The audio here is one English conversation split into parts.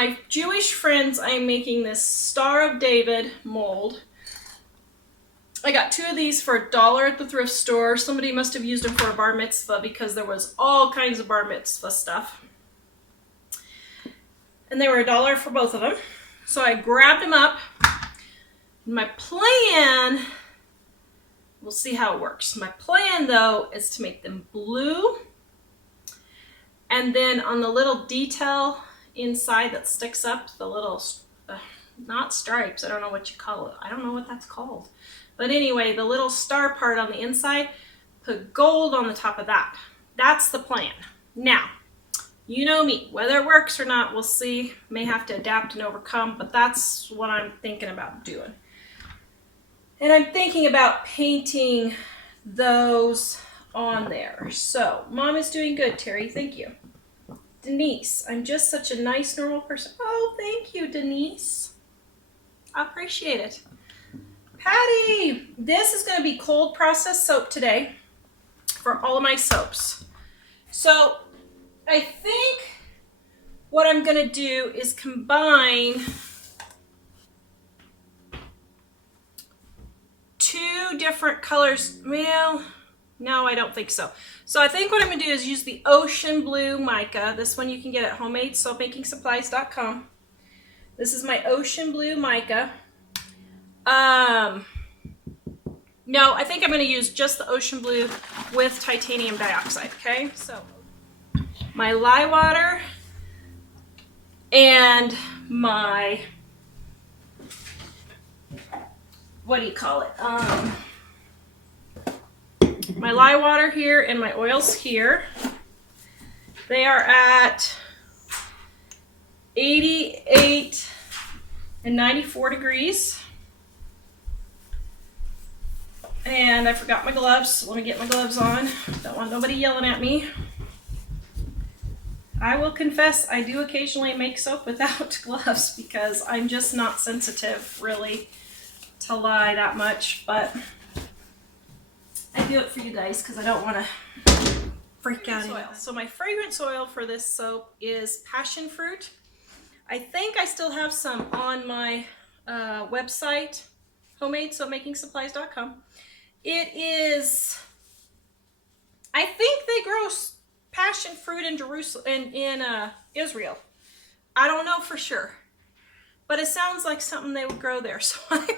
my Jewish friends, I'm making this Star of David mold. I got 2 of these for $1 at the thrift store. Somebody must have used them for a bar mitzvah because there was all kinds of bar mitzvah stuff. And they were $1 for both of them. So I grabbed them up. My plan, we'll see how it works. My plan though is to make them blue. And then on the little detail inside that sticks up, the little, not stripes, I don't know what you call it. I don't know what that's called. But anyway, the little star part on the inside, put gold on the top of that. That's the plan. Now, you know me, whether it works or not, we'll see. May have to adapt and overcome, but that's what I'm thinking about doing. And I'm thinking about painting those on there. So, Mom is doing good, Terry. Thank you. Denise, I'm just such a nice, normal person. Oh, thank you, Denise. I appreciate it. Patty, this is going to be cold processed soap today for all of my soaps. So I think what I'm going to do is combine 2 different colors. Well, no, I don't think so. So I think what I'm going to do is use the Ocean Blue mica. This one you can get at homemadesoapmakingsupplies.com. This is my Ocean Blue mica. No, I think I'm going to use just the Ocean Blue with titanium dioxide, okay? So, my lye water and my, what do you call it? My lye water here and my oils here. They are at 88 and 94 degrees. And I forgot my gloves. Let me get my gloves on. Don't want nobody yelling at me. I will confess I do occasionally make soap without gloves because I'm just not sensitive really to lye that much, but I do it for you guys because I don't want to freak out. So my fragrance oil for this soap is passion fruit. I think I still have some on my website, homemadesoapmakingsupplies.com. It is, I think they grow passion fruit in Jerusalem, in Israel. I don't know for sure, but it sounds like something they would grow there. So I'm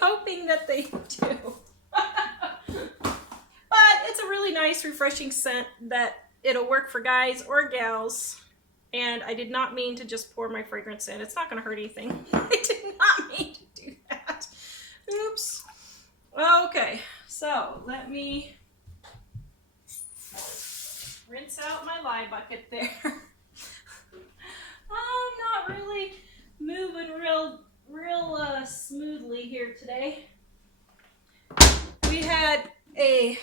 hoping that they do. But it's a really nice, refreshing scent that it'll work for guys or gals. And I did not mean to just pour my fragrance in. It's not going to hurt anything. I did not mean to do that. Oops. Okay, so let me rinse out my lye bucket there. I'm not really moving real smoothly here today. We had a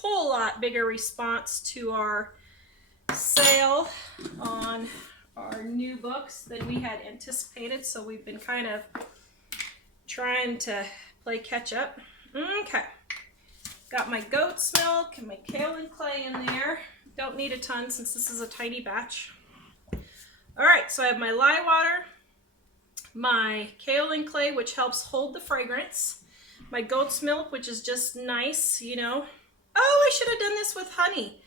whole lot bigger response to our sale on our new books than we had anticipated, so we've been kind of trying to play catch up. Okay, got my goat's milk and my kaolin clay in there. Don't need a ton since this is a tiny batch. All right, so I have my lye water, my kaolin clay, which helps hold the fragrance, my goat's milk, which is just nice, you know. Oh, I should have done this with honey.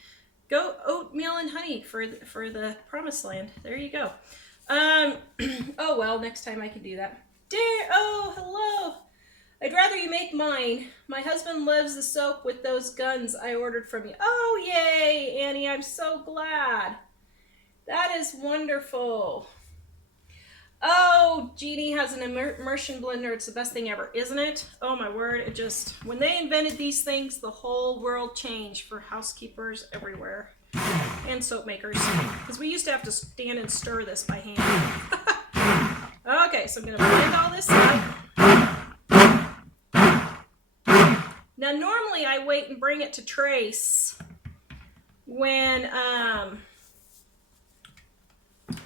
Goat oatmeal and honey for the promised land. There you go. Oh well, next time I can do that. Oh, hello. I'd rather you make mine. My husband loves the soap with those guns I ordered from you. Oh, yay, Annie, I'm so glad. That is wonderful. Oh, Jeannie has an immersion blender. It's the best thing ever, isn't it? Oh my word, it just, when they invented these things, the whole world changed for housekeepers everywhere and soap makers. Because we used to have to stand and stir this by hand. Okay, so I'm gonna blend all this up. Now normally I wait and bring it to trace when,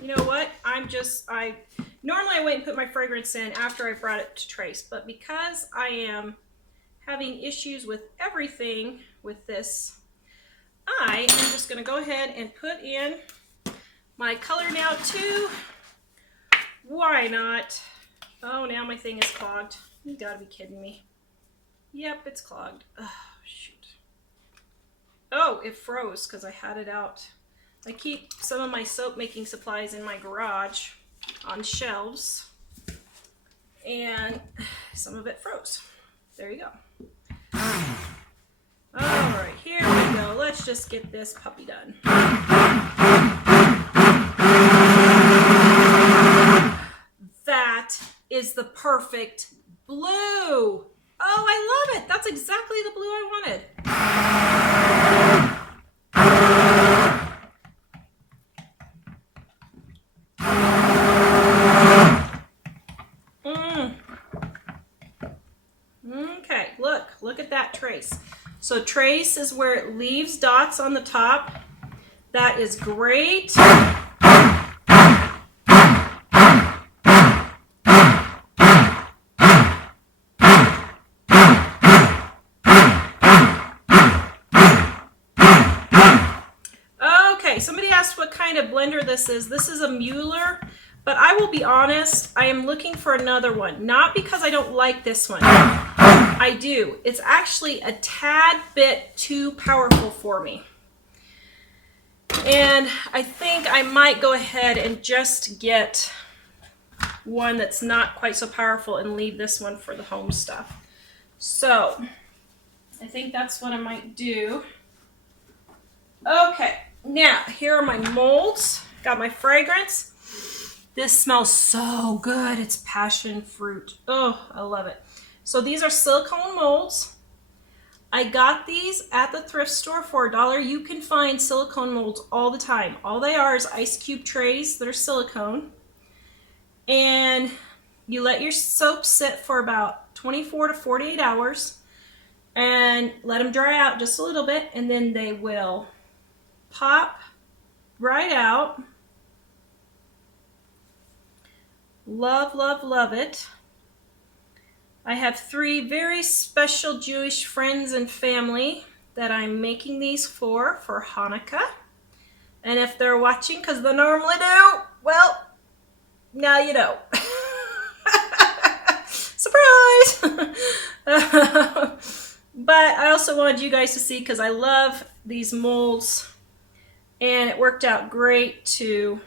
you know what, normally I wait and put my fragrance in after I brought it to trace, but because I am having issues with everything with this, I am just going to go ahead and put in my color now too. Why not? Oh, now my thing is clogged. You gotta be kidding me. Yep, it's clogged. Oh, shoot. Oh, it froze because I had it out. I keep some of my soap making supplies in my garage on shelves, and some of it froze. There you go. All right, here we go. Let's just get this puppy done. That is the perfect blue. Oh, I love it. That's exactly the blue I wanted. Okay, look at that trace. So trace is where it leaves dots on the top. That is great. Okay, somebody asked what kind of blender this is. This is a Mueller, but I will be honest, I am looking for another one. Not because I don't like this one. I do. It's actually a tad bit too powerful for me. And I think I might go ahead and just get one that's not quite so powerful and leave this one for the home stuff. So I think that's what I might do. Okay, now here are my molds. Got my fragrance. This smells so good. It's passion fruit. Oh, I love it. So these are silicone molds. I got these at the thrift store for $1. You can find silicone molds all the time. All they are is ice cube trays that are silicone. And you let your soap sit for about 24 to 48 hours and let them dry out just a little bit, and then they will pop right out. Love, love, love it. I have 3 very special Jewish friends and family that I'm making these for Hanukkah. And if they're watching, because they normally do, well, now you know. Surprise! But I also wanted you guys to see, because I love these molds, and it worked out great to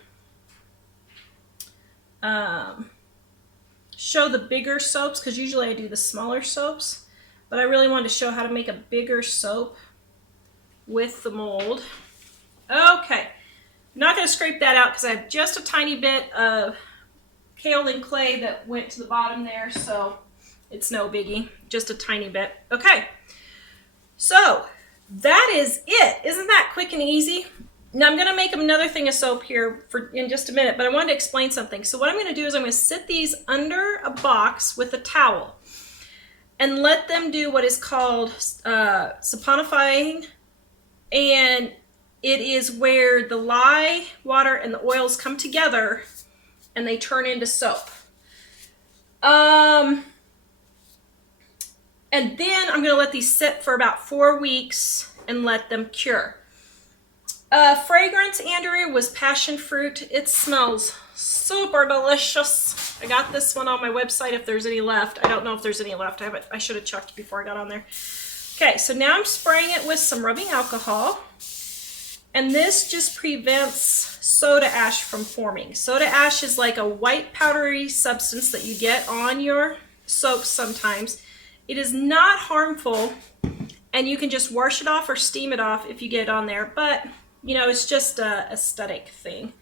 show the bigger soaps, because usually I do the smaller soaps, but I really wanted to show how to make a bigger soap with the mold. Okay, I'm not going to scrape that out because I have just a tiny bit of kaolin clay that went to the bottom there, so it's no biggie, just a tiny bit. Okay, so that is it. Isn't that quick and easy? Now I'm going to make another thing of soap here in just a minute, but I wanted to explain something. So what I'm going to do is I'm going to sit these under a box with a towel and let them do what is called saponifying, and it is where the lye, water, and the oils come together and they turn into soap. And then I'm going to let these sit for about 4 weeks and let them cure. Fragrance, Andrea, was passion fruit. It smells super delicious. I got this one on my website if there's any left. I don't know if there's any left. I should have checked before I got on there. Okay, so now I'm spraying it with some rubbing alcohol. And this just prevents soda ash from forming. Soda ash is like a white powdery substance that you get on your soaps sometimes. It is not harmful, and you can just wash it off or steam it off if you get it on there, but you know, it's just a aesthetic thing.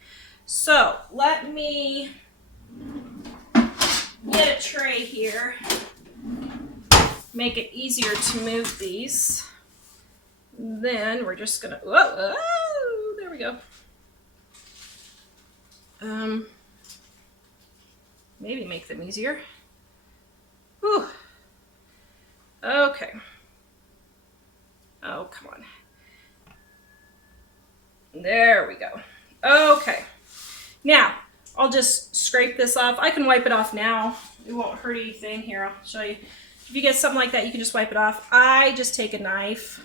So let me get a tray here, make it easier to move these. Then we're just gonna, whoa, there we go. Maybe make them easier. Whew. Okay. Oh, come on. There we go. Okay. Now, I'll just scrape this off. I can wipe it off now. It won't hurt anything. Here, I'll show you. If you get something like that, you can just wipe it off. I just take a knife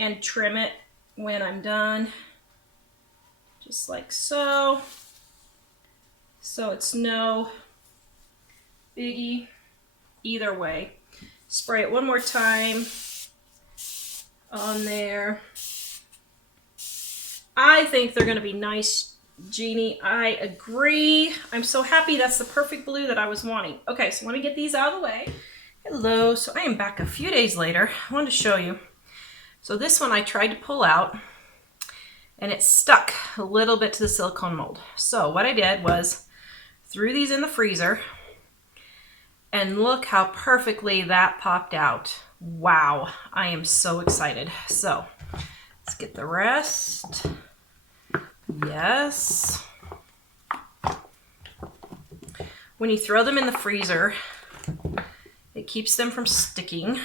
and trim it when I'm done, just like so. So it's no biggie either way. Spray it one more time on there. I think they're going to be nice, Jeannie. I agree. I'm so happy. That's the perfect blue that I was wanting. Okay, so let me get these out of the way. Hello. So I am back a few days later. I wanted to show you. So this one I tried to pull out, and it stuck a little bit to the silicone mold. So what I did was threw these in the freezer, and look how perfectly that popped out. Wow, I am so excited. So let's get the rest. Yes. When you throw them in the freezer, it keeps them from sticking.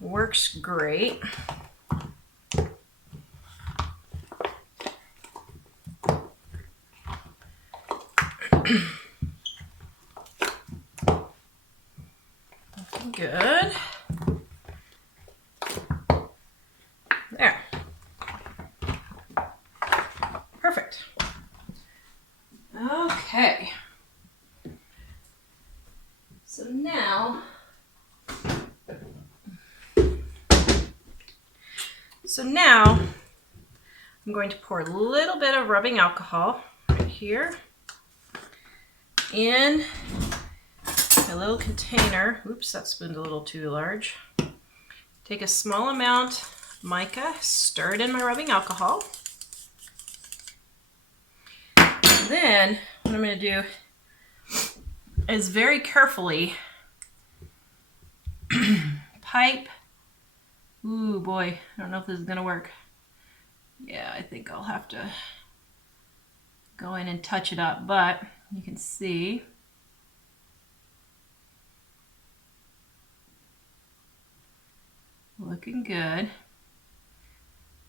Works great. Looking good. There. Perfect. Okay. So now I'm going to pour a little bit of rubbing alcohol right here in a little container. Oops, that spoon's a little too large. Take a small amount of mica, stir it in my rubbing alcohol. And then what I'm going to do is very carefully pipe. Ooh boy, I don't know if this is going to work. Yeah, I think I'll have to go in and touch it up, but you can see looking good.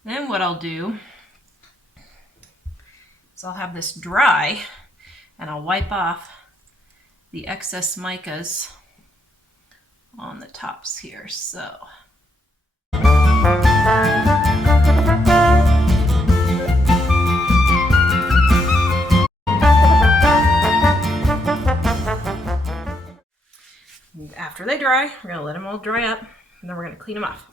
Then what I'll do is I'll have this dry and I'll wipe off the excess micas on the tops here. So after they dry, we're going to let them all dry up, and then we're going to clean them off.